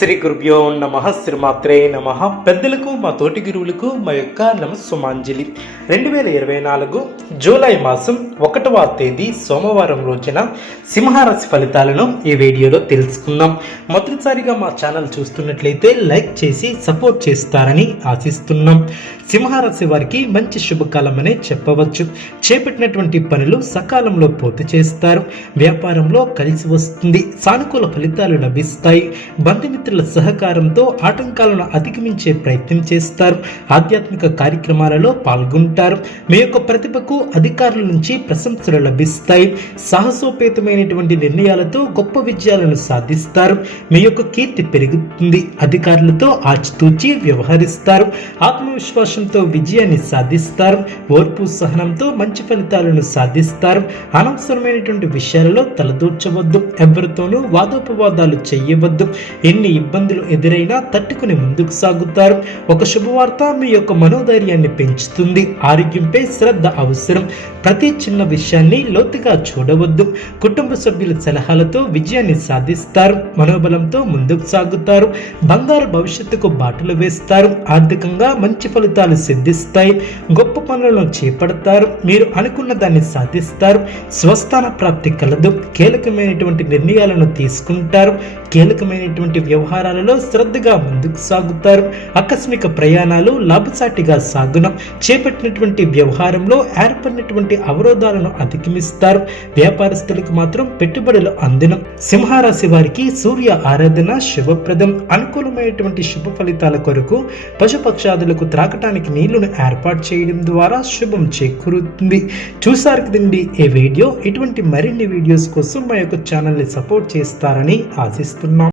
శ్రీ గురుభ్యో నమ శ్రీమాత్రే నమ. పెద్దలకు మా తోటి గురువులకు మా యొక్క నమస్సుమాంజలి. రెండు వేల ఇరవై నాలుగు జూలై మాసం ఒకటవ తేదీ సోమవారం రోజున సింహరాశి ఫలితాలను ఈ వీడియోలో తెలుసుకుందాం. మొదటిసారిగా మా ఛానల్ చూస్తున్నట్లయితే లైక్ చేసి సపోర్ట్ చేస్తారని ఆశిస్తున్నాం. సింహరాశి వారికి మంచి శుభకాలం అనే చెప్పవచ్చు. చేపట్టినటువంటి పనులు సకాలంలో పూర్తి చేస్తారు. వ్యాపారంలో కలిసి వస్తుంది. సానుకూల ఫలితాలు లభిస్తాయి. మిత్రుల సహకారంతో ఆటంకాలను అధిగమించే ప్రయత్నం చేస్తారు. ఆధ్యాత్మిక కార్యక్రమాలలో పాల్గొంటారు. మీ యొక్క ప్రతిభకు అధికారుల నుంచి ప్రశంసలు లభిస్తాయి. సాహసోపేతమైనటువంటి నిర్ణయాలతో గొప్ప విజయాలను సాధిస్తారు. మీ యొక్క కీర్తి పెరుగుతుంది. అధికారులతో ఆచితూచి వ్యవహరిస్తారు. ఆత్మవిశ్వాసంతో విజయాన్ని సాధిస్తారు. ఓర్పు సహనంతో మంచి ఫలితాలను సాధిస్తారు. అనవసరమైనటువంటి విషయాలలో తలదూర్చవద్దు. ఎవరితోనూ వాదోపవాదాలు చేయవద్దు. ఎన్ని ఇబ్బందులు ఎదురైనా తట్టుకుని ముందుకు సాగుతారు. ఒక శుభవార్త మీ యొక్క మనోధైర్యాన్ని పెంచుతుంది. ఆరోగ్యంపై శ్రద్ధ అవసరం. ప్రతి చిన్న విషయాన్ని లోతుగా చూడవద్దు. కుటుంబ సభ్యుల సలహాలతో విజయాన్ని సాధిస్తారు. మనోబలంతో ముందుకు సాగుతారు. బంగారు భవిష్యత్తుకు బాటలు వేస్తారు. ఆర్థికంగా మంచి ఫలితాలు సిద్ధిస్తాయి. గొప్ప పనులను చేపడతారు. మీరు అనుకున్న దాన్ని సాధిస్తారు. స్వస్థాన ప్రాప్తి కలదు. కీలకమైనటువంటి నిర్ణయాలను తీసుకుంటారు. కీలకమైనటువంటి వ్యవహారాలలో శ్రద్ధగా ముందుకు సాగుతారు. ఆకస్మిక ప్రయాణాలు లాభసాటిగా సాగున. చేపట్టినటువంటి వ్యవహారంలో ఏర్పడినటువంటి అవరోధాలను అధిగమిస్తారు. వ్యాపారస్తులకు మాత్రం పెట్టుబడులు అందిన. సింహరాశి వారికి సూర్య ఆరాధన శుభప్రదం. అనుకూలమైనటువంటి శుభ ఫలితాల కొరకు పశుపక్షాదులకు త్రాగటానికి నీళ్ళను ఏర్పాటు చేయడం ద్వారా శుభం చేకూరుతుంది. చూసారు కదండి ఈ వీడియో? ఇటువంటి మరిన్ని వీడియోస్ కోసం మా యొక్క ఛానల్ని సపోర్ట్ చేస్తారని ఆశిస్తున్నాం.